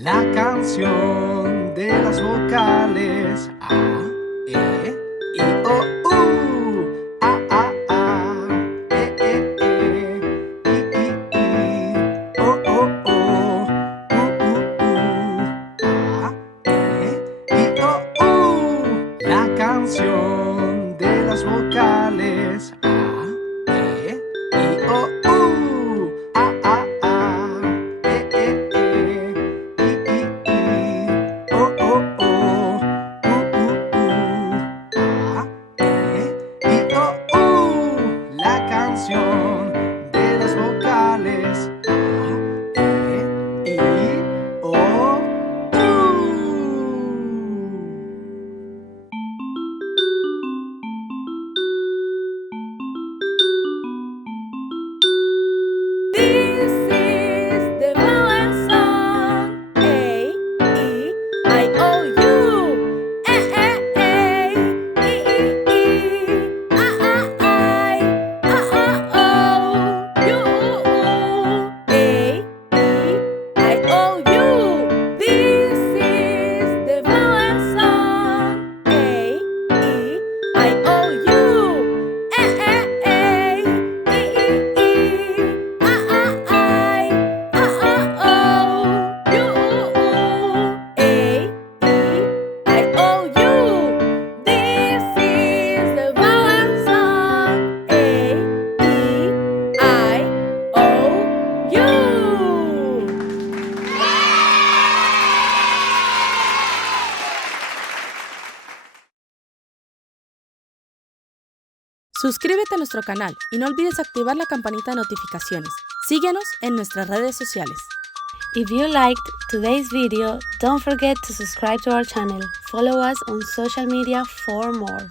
La canción de las vocales A, E, I, O, U. A, E, I, O, O. A, E, I, O, U. La canción de las vocales A, E, I, O, U. A, la canción de las vocales A, E, I, O, U. This is the vowel song. A, E, I, O, U. A, I, O, U. A, E, I, O, U. This is the vowel song. A, E, I, O, U. A, E, Suscríbete a nuestro canal y no olvides activar la campanita de notificaciones. Síguenos en nuestras redes sociales. If you liked today's video, don't forget to subscribe to our channel. Follow us on social media for more.